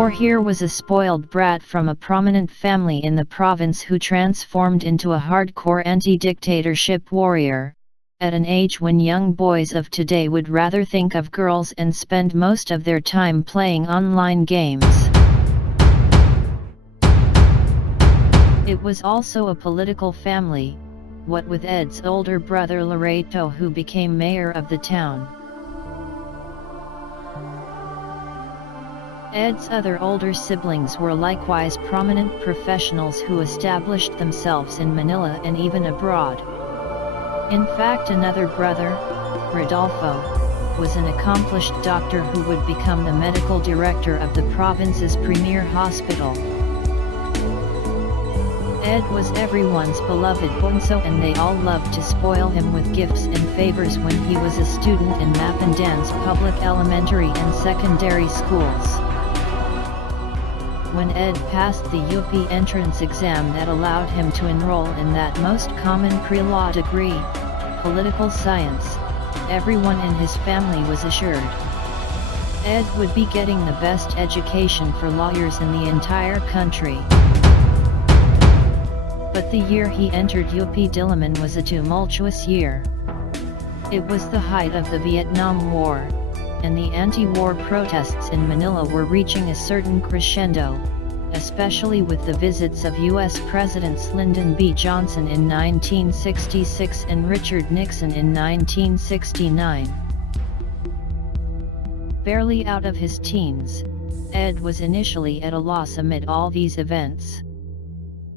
For here was a spoiled brat from a prominent family in the province who transformed into a hardcore anti-dictatorship warrior, at an age when young boys of today would rather think of girls and spend most of their time playing online games. It was also a political family, what with Ed's older brother Loreto, who became mayor of the town. Ed's other older siblings were likewise prominent professionals who established themselves in Manila and even abroad. In fact, another brother, Rodolfo, was an accomplished doctor who would become the medical director of the province's premier hospital. Ed was everyone's beloved bunso, and they all loved to spoil him with gifts and favors when he was a student in Mapandan's public elementary and secondary schools. When Ed passed the UP entrance exam that allowed him to enroll in that most common pre-law degree, political science, everyone in his family was assured Ed would be getting the best education for lawyers in the entire country. But the year he entered UP Diliman was a tumultuous year. It was the height of the Vietnam War, and the anti-war protests in Manila were reaching a certain crescendo, especially with the visits of U.S. Presidents Lyndon B. Johnson in 1966 and Richard Nixon in 1969. Barely out of his teens, Ed was initially at a loss amid all these events.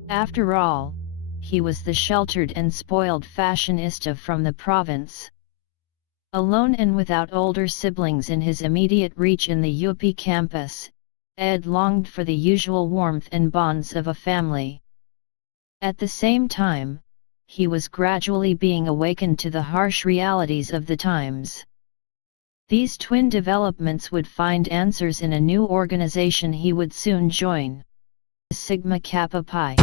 After all, he was the sheltered and spoiled fashionista from the province. Alone and without older siblings in his immediate reach in the UP campus, Ed longed for the usual warmth and bonds of a family. At the same time, he was gradually being awakened to the harsh realities of the times. These twin developments would find answers in a new organization he would soon join, Sigma Kappa Pi.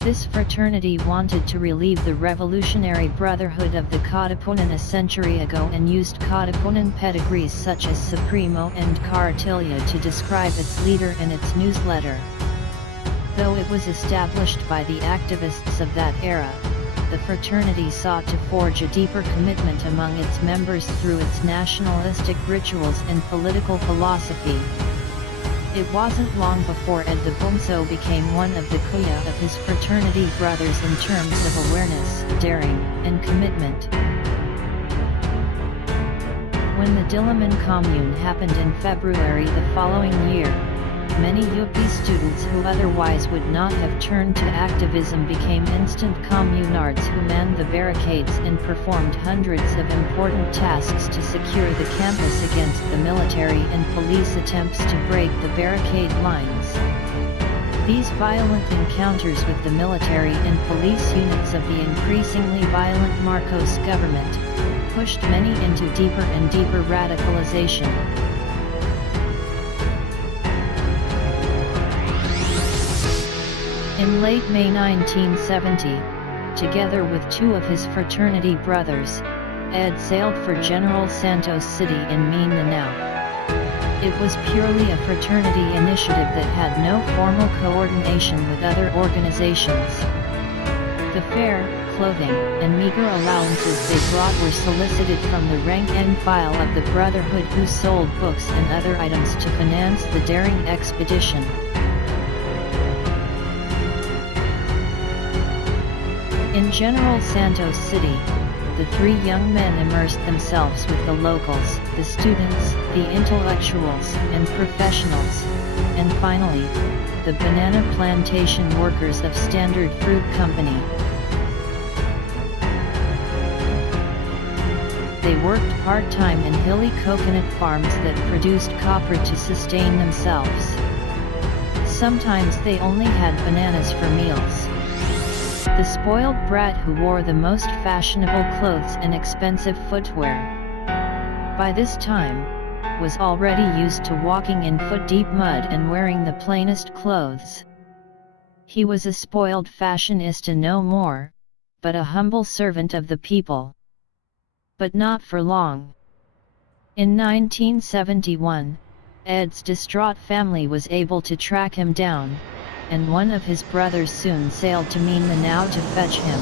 This fraternity wanted to relieve the revolutionary brotherhood of the Katipunan a century ago and used Katipunan pedigrees such as Supremo and Cartilla to describe its leader and its newsletter. Though it was established by the activists of that era, the fraternity sought to forge a deeper commitment among its members through its nationalistic rituals and political philosophy. It wasn't long before Ed the Bunso became one of the kuya of his fraternity brothers in terms of awareness, daring, and commitment. When the Diliman Commune happened in February the following year, many UP students who otherwise would not have turned to activism became instant communards who manned the barricades and performed hundreds of important tasks to secure the campus against the military and police attempts to break the barricade lines. These violent encounters with the military and police units of the increasingly violent Marcos government pushed many into deeper and deeper radicalization. In late May 1970, together with two of his fraternity brothers, Ed sailed for General Santos City in Mindanao. It was purely a fraternity initiative that had no formal coordination with other organizations. The fare, clothing, and meager allowances they brought were solicited from the rank and file of the brotherhood, who sold books and other items to finance the daring expedition. In General Santos City, the three young men immersed themselves with the locals, the students, the intellectuals and professionals, and finally, the banana plantation workers of Standard Fruit Company. They worked part-time in hilly coconut farms that produced copra to sustain themselves. Sometimes they only had bananas for meals. The spoiled brat who wore the most fashionable clothes and expensive footwear, by this time, was already used to walking in foot-deep mud and wearing the plainest clothes. He was a spoiled fashionista no more, but a humble servant of the people. But not for long. In 1971, Ed's distraught family was able to track him down, and one of his brothers soon sailed to Mindanao to fetch him.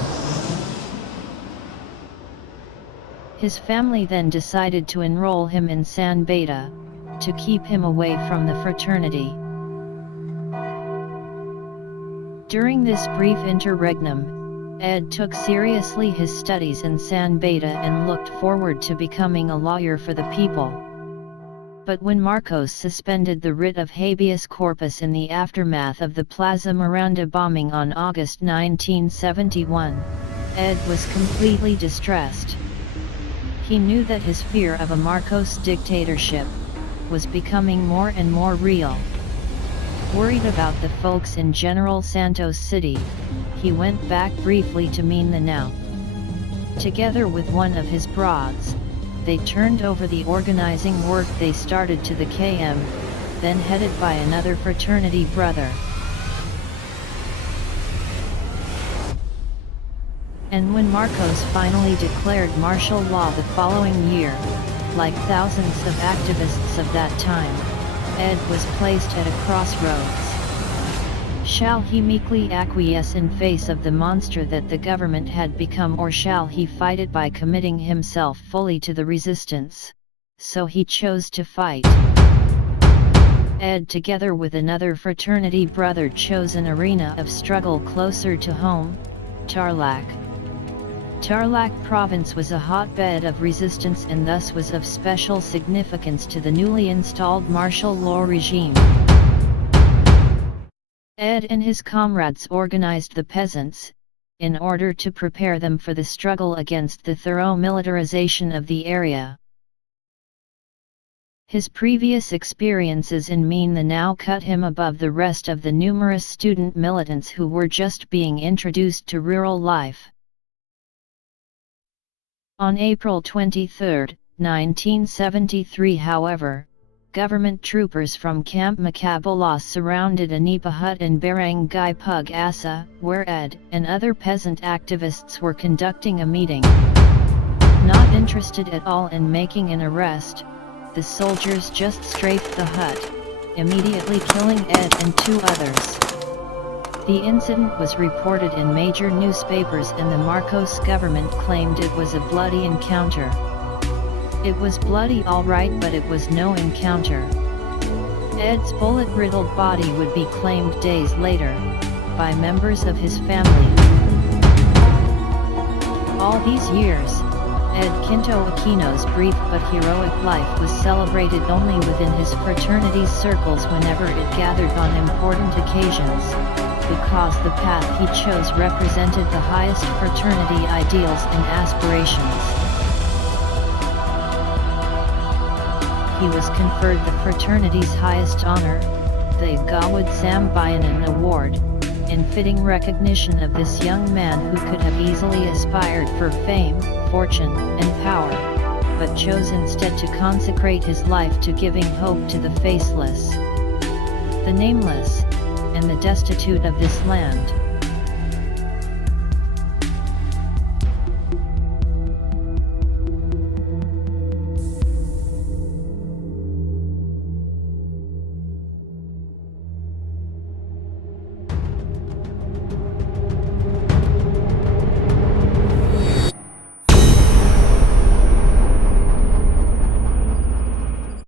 His family then decided to enroll him in San Beda, to keep him away from the fraternity. During this brief interregnum, Ed took seriously his studies in San Beda and looked forward to becoming a lawyer for the people. But when Marcos suspended the writ of habeas corpus in the aftermath of the Plaza Miranda bombing on August 1971, Ed was completely distressed. He knew that his fear of a Marcos dictatorship was becoming more and more real. Worried about the folks in General Santos City, he went back briefly to Mindanao. Together with one of his broads, they turned over the organizing work they started to the KM, then headed by another fraternity brother. And when Marcos finally declared martial law the following year, like thousands of activists of that time, Ed was placed at a crossroads. Shall he meekly acquiesce in face of the monster that the government had become, or shall he fight it by committing himself fully to the resistance? So he chose to fight. Ed, together with another fraternity brother, chose an arena of struggle closer to home, Tarlac. Tarlac province was a hotbed of resistance and thus was of special significance to the newly installed martial law regime. Ed and his comrades organized the peasants, in order to prepare them for the struggle against the thorough militarization of the area. His previous experiences in Mindanao cut him above the rest of the numerous student militants who were just being introduced to rural life. On April 23, 1973, however, government troopers from Camp Macabalas surrounded a nipa hut in Barangay Pug-asa, where Ed and other peasant activists were conducting a meeting. Not interested at all in making an arrest, the soldiers just strafed the hut, immediately killing Ed and 2 others. The incident was reported in major newspapers and the Marcos government claimed it was a bloody encounter. It was bloody all right, but it was no encounter. Ed's bullet-riddled body would be claimed days later, by members of his family. All these years, Ed Quinto Aquino's brief but heroic life was celebrated only within his fraternity's circles whenever it gathered on important occasions, because the path he chose represented the highest fraternity ideals and aspirations. He was conferred the fraternity's highest honor, the Gawad Sambayanan Award, in fitting recognition of this young man who could have easily aspired for fame, fortune, and power, but chose instead to consecrate his life to giving hope to the faceless, the nameless, and the destitute of this land.